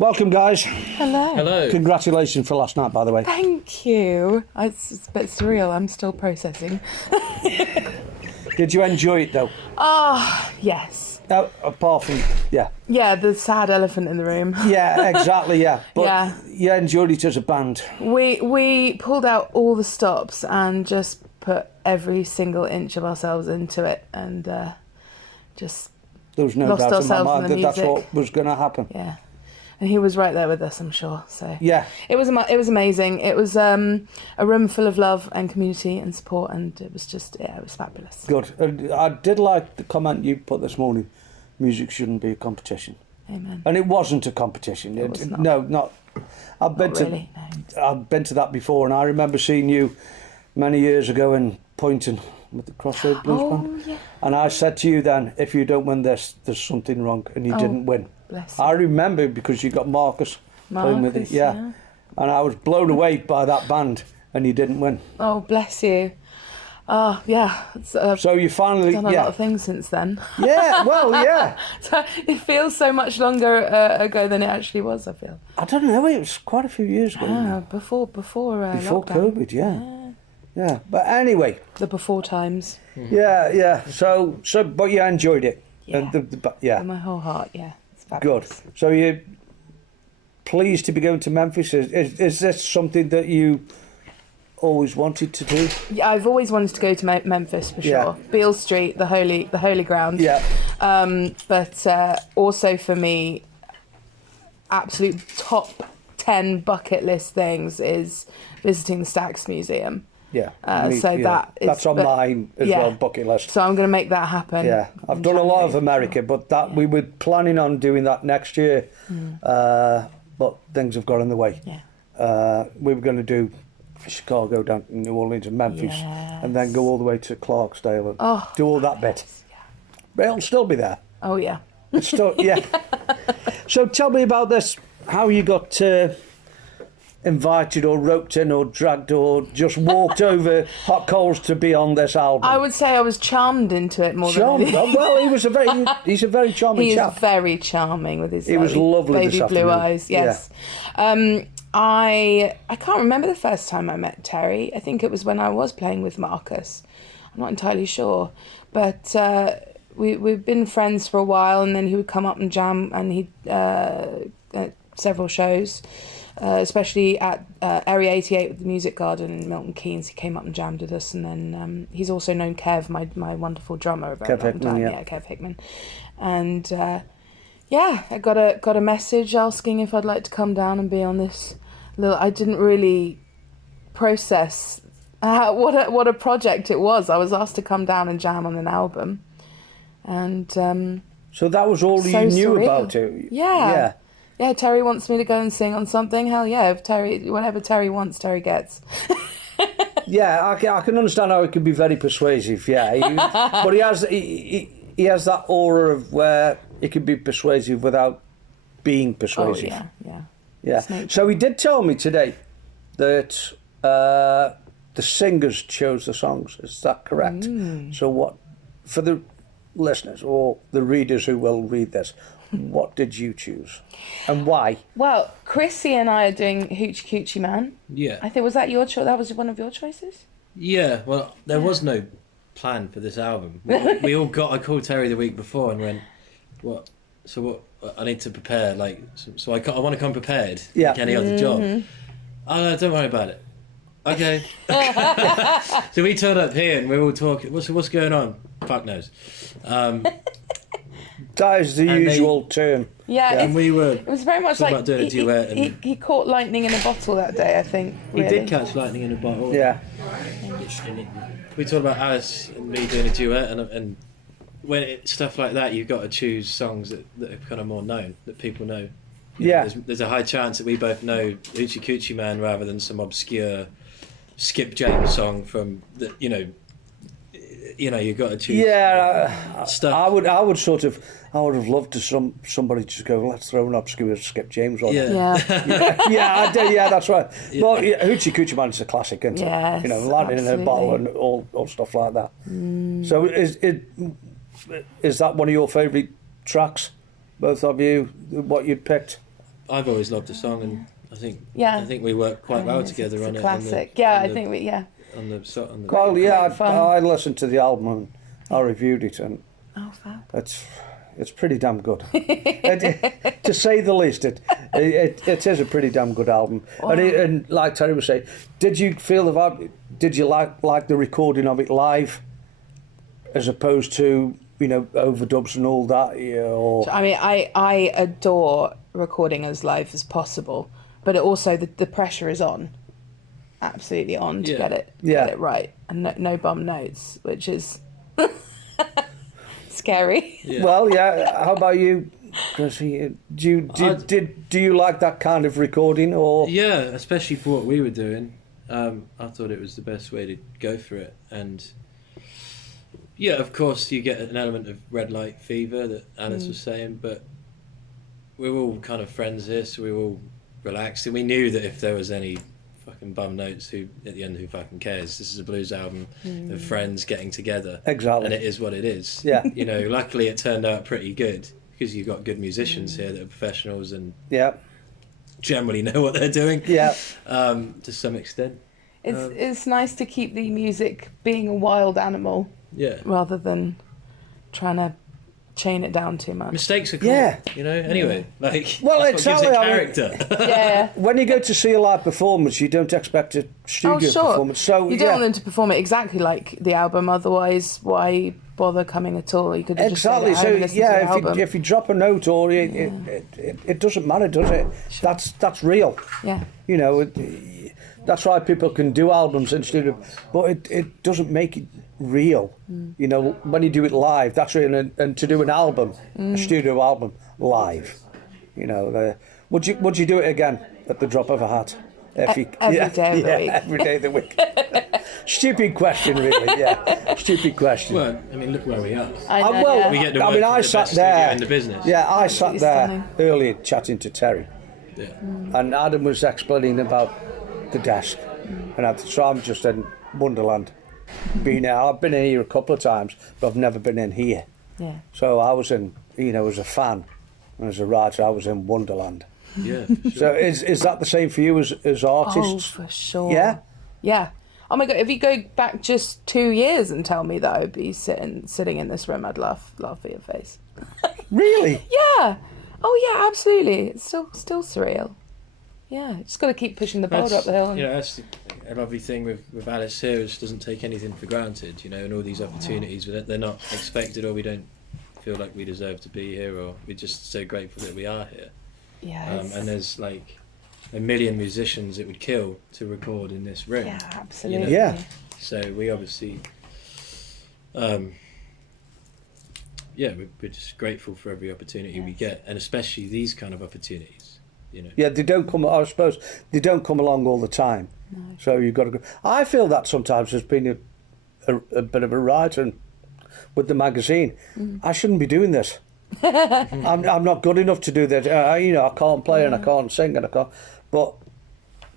Welcome, guys. Hello. Hello. Congratulations for last night, by the way. Thank you. It's a bit surreal. I'm still processing. Did you enjoy it, though? Yes. Apart from, yeah. Yeah, the sad elephant in the room. Yeah, exactly, yeah. But Yeah. you enjoyed it as a band. We pulled out all the stops and just put every single inch of ourselves into it, and just There was no lost doubt in my ourselves mind in the that that's music. what was going to happen. Yeah. And he was right there with us, I'm sure. So Yeah. it was amazing. It was a room full of love and community and support, and it was just it was fabulous. Good. I did like the comment you put this morning. Music shouldn't be a competition. Amen. And it wasn't a competition. It was not. No, not. I've been Not really, no. I've been to that before, and I remember seeing you many years ago in Poynton with the Crossroad Blues Band. Yeah. And I said to you then, if you don't win this, there's something wrong, and you didn't win. Bless you. I remember because you got Marcus playing with it, yeah. And I was blown away by that band, and you didn't win. Oh, bless you. Yeah. It's, So you finally, done a lot of things since then. Yeah, well, yeah. So it feels so much longer ago than it actually was, I feel. I don't know, it was quite a few years ago. Before Before lockdown. COVID, yeah. But anyway. The before times. Yeah. So, but you enjoyed it. Yeah. And With my whole heart, yeah. It's fabulous. Good. So you're pleased to be going to Memphis? Is this something that you always wanted to do? Yeah, I've always wanted to go to Memphis for sure. Yeah. Beale Street, the holy ground. Yeah. But also for me, absolute top 10 bucket list things is visiting the Stax Museum. Yeah. That's on mine as well, bucket list. So I'm going to make that happen. Yeah. I've done a lot of America, but we were planning on doing that next year. But things have got in the way. Yeah. We were going to do Chicago down to New Orleans and Memphis, and then go all the way to Clarksdale and do all that bit. Yeah. But it'll still be there. Oh, yeah. It's still, yeah. So tell me about this, how you got invited or roped in or dragged or just walked over hot coals to be on this album. I would say I was charmed into it more Charmed? than anything. Well, he's a very charming He chap. is very charming with his He was lovely baby this blue afternoon. eyes. Yes. I can't remember the first time I met Terry. I think it was when I was playing with Marcus. I'm not entirely sure, but we've been friends for a while, and then he would come up and jam, and he'd at several shows, especially at Area 88 with the Music Garden in Milton Keynes. He came up and jammed with us, and then he's also known Kev, my wonderful drummer, a very long Hickman, time. Yeah, Kev Hickman, and I got a message asking if I'd like to come down and be on this little. I didn't really process what a project it was. I was asked to come down and jam on an album, and so that was all so you knew surreal. about it. Yeah. Yeah, Terry wants me to go and sing on something. Hell yeah, whatever Terry wants, Terry gets. Yeah, I can understand how it can be very persuasive. Yeah, but he has that aura of where he can be persuasive without being persuasive. Oh Yeah. So he did tell me today that the singers chose the songs. Is that correct? So what, for the listeners or the readers who will read this, what did you choose and why? Well, Krissy and I are doing Hoochie Coochie Man. Yeah. I think, was that your choice? That was one of your choices? Yeah, well, there was no plan for this album. I called Terry the week before and went, what? So what? I need to prepare, so I want to come prepared. Yeah. Can I got the job? Oh, no, don't worry about it. Okay. So we turned up here and we were all talking. What's going on? Fuck knows. That is the usual term. Yeah, and we were. It was very much talking like about doing a duet. he caught lightning in a bottle that day, I think. He Really. did catch lightning in a bottle. Yeah. We talked about Alice and me doing a duet, and when stuff like that, you've got to choose songs that are kind of more known, that people know. Yeah. There's a high chance that we both know Hoochie Coochie Man rather than some obscure Skip James song from the, you've got to choose. Yeah, stuff. I would have loved to somebody just go, let's throw an obscure Skip James on. Yeah. Yeah, I do. Yeah, that's right. Yeah. Well, Hoochie Coochie Man is a classic, isn't it? Yes, lightning in a bottle and all stuff like that. So is that one of your favourite tracks, both of you? What you'd picked? I've always loved the song, and I think we work quite well it's together a on it. classic. On the Well, yeah, fun. I listened to the album and I reviewed it, and fab. it's pretty damn good. To say the least, it is a pretty damn good album. Wow. And like Terry was saying, did you feel the vibe? Did you like the recording of it live, as opposed to overdubs and all that? Yeah, or... I mean, I adore recording as live as possible, but it also the pressure is on, absolutely on to get it right, and no bum notes, which is scary. Yeah. Well, yeah. How about you, Krissy? Do you like that kind of recording, or? Yeah, especially for what we were doing. I thought it was the best way to go for it, and yeah, of course you get an element of red light fever that Alice was saying, but we're all kind of friends here, so we were all relaxed, and we knew that if there was any fucking bum notes, at the end, who fucking cares? This is a blues album of friends getting together, Exactly, and it is what it is. Yeah, luckily it turned out pretty good because you've got good musicians here that are professionals and generally know what they're doing. Yeah, to some extent. It's nice to keep the music being a wild animal. Yeah. Rather than trying to chain it down too much. Mistakes are cool. Yeah. Anyway, well, that's what exactly. gives it character. Yeah. When you go to see a live performance, you don't expect a studio performance. So you don't want them to perform it exactly like the album. Otherwise, why bother coming at all? You could have just exactly. stayed at home and listened to the album. If you drop a note, or it doesn't matter, does it? Sure. That's real. Yeah. That's why people can do albums in studio, but it doesn't make it real. When you do it live, that's real. And to do an album, a studio album, live, would you do it again at the drop of a hat? Every day of the week. Every day of the week. Stupid question, really. Yeah, stupid question. Well, I mean, look where we are. I We get to work in the best studio in the business. Yeah, I sat there Stunning. earlier chatting to Terry, and Adam was explaining about the desk, and so I'm just in Wonderland. I've been in here a couple of times, but I've never been in here. Yeah. So I was in, as a fan, and as a writer, I was in Wonderland. Yeah. For sure. So is that the same for you as artists? Oh, for sure. Yeah. Yeah. Oh my God! If you go back just 2 years and tell me that I would be sitting in this room, I'd laugh at your face. Really? Yeah. Oh yeah, absolutely. It's still surreal. Yeah, just got to keep pushing the boulder up the hill. And... that's a lovely thing with Alice here. Is she doesn't take anything for granted, and all these opportunities, they're not expected, or we don't feel like we deserve to be here, or we're just so grateful that we are here. Yeah. And there's like a million musicians it would kill to record in this room. Yeah, absolutely. Yeah. So we obviously, we're just grateful for every opportunity we get, and especially these kind of opportunities. Yeah, they don't come. I suppose they don't come along all the time. No. So you've got to go. I feel that sometimes as being a bit of a writer and with the magazine, I shouldn't be doing this. I'm not good enough to do that. I can't play and I can't sing and I can't. But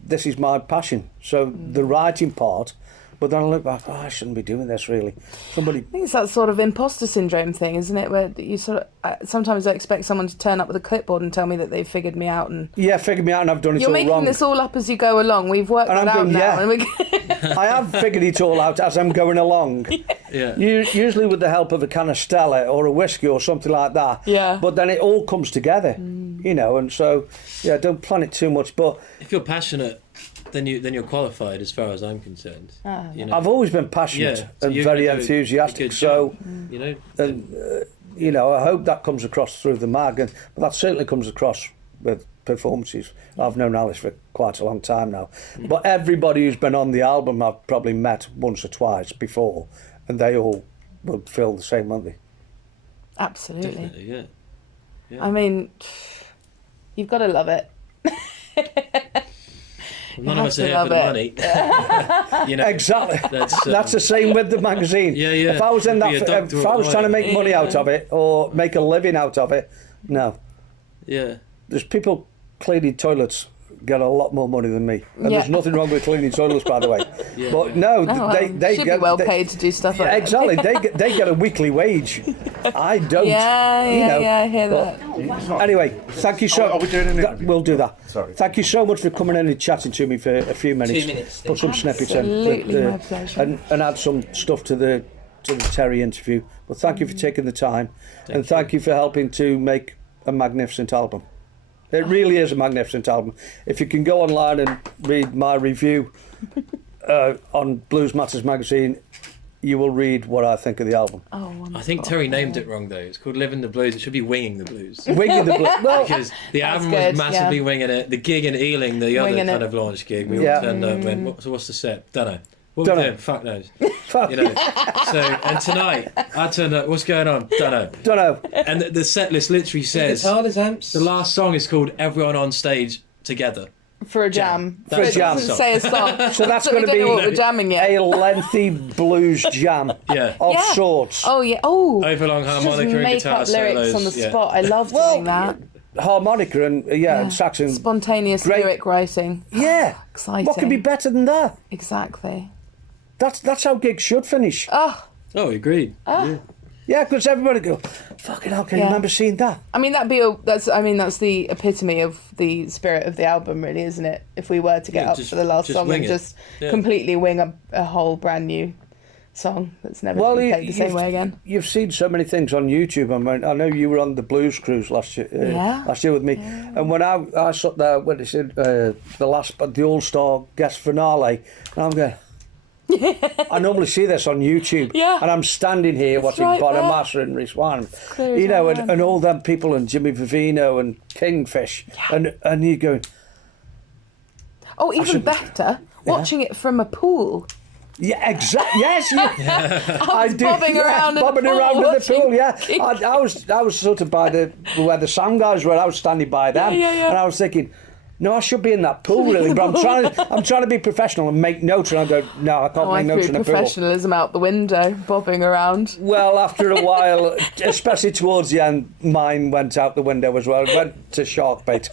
this is my passion. So the writing part. But then I look back, I shouldn't be doing this, really. I think it's that sort of imposter syndrome thing, isn't it? Where you sort of... sometimes I expect someone to turn up with a clipboard and tell me that they've figured me out. And figured me out and I've done it you're all wrong. making this all up as you go along. We've worked it out now. And I have figured it all out as I'm going along. Yeah. Usually with the help of a can of Stella or a whiskey or something like that. Yeah. But then it all comes together, and so, don't plan it too much. But if you're passionate... Then you're qualified, as far as I'm concerned. I've always been passionate and very enthusiastic. So, I hope that comes across through the mag, but that certainly comes across with performances. I've known Alice for quite a long time now, but everybody who's been on the album I've probably met once or twice before, and they all would feel the same, won't they? Absolutely. Definitely, yeah. I mean, you've got to love it. None of us are here for the money. Exactly. That's the same with the magazine. Yeah. If I was in that, if I was trying to make money out of it or make a living out of it, no. Yeah. There's people cleaning toilets get a lot more money than me. And Yeah. there's nothing wrong with cleaning toilets, by the way. Yeah. But no, Oh, they should get be well paid to do stuff like that. exactly. They get a weekly wage. I don't. Yeah, I hear that. Anyway, thank you so much. Are we doing an interview? We'll do that. Sorry. Thank you so much for coming in and chatting to me for a few minutes. 2 minutes. Put some snippets in. Absolutely, my pleasure. And add some stuff to the Terry interview. But thank you for taking the time. And thank you for helping to make a magnificent album. It really is a magnificent album. If you can go online and read my review on Blues Matters magazine, you will read what I think of the album. Oh, wonderful. I think Terry named it wrong though. It's called Living the Blues. It should be Winging the Blues. Winging the Blues. Well, Because the album good, was massively winging it. The gig in Ealing, the other Winging kind it. of launch gig, we Yeah. all turned up and went, what's the set? Don't know. What Dunno. we doing? Fuck knows. You know. So, and tonight, I turned up, what's going on? Don't know. don't know. And the set list literally says, Guitars, amps. the last song is called Everyone on Stage Together. For a jam. For a It jam. doesn't say a song. So that's we going to don't be know what we're jamming yet. a lengthy blues jam Yeah. of Yeah. sorts. Oh, yeah. Oh. Overlong Just harmonica and make guitar up lyrics solos. on the yeah. spot. I love Well, doing that. Harmonica and and saxon. Spontaneous Great. lyric writing. Yeah. Exciting. What could be better than that? Exactly. That's how gigs should finish. Oh, Oh, agreed. Yeah, because everybody go, fucking hell, can you Yeah. remember seeing that? I mean, that's the epitome of the spirit of the album, really, isn't it? If we were to get Yeah, up just- for the last just song wing and it. just Yeah. completely wing a whole brand new song that's never Well, been played the same way again. You've seen so many things on YouTube. I mean, I know you were on the Blues Cruise last year, Yeah. last year with me. And when I sat there when they said the All Star guest finale, and I'm going. I normally see this on YouTube, Yeah. and I'm standing here watching right Bonham there. Master and Rhys Wan, clear as you know, day. and all them people, and Jimmy Vivino and Kingfish, and you going, Oh, even better, watching it from a pool. yeah, exactly, yes, I was bobbing around in the bobbing pool, around in the watching pool, yeah. Kingfish. I was sort of by where the sound guys were. I was standing by them, Yeah. and I was thinking, no, I should be in that pool really, but I'm trying to be professional and make notes, and I go, no, I can't I make notes threw in a pool. professionalism out the window, bobbing around. Well, after a while, especially towards the end, mine went out the window as well. It went to shark bait.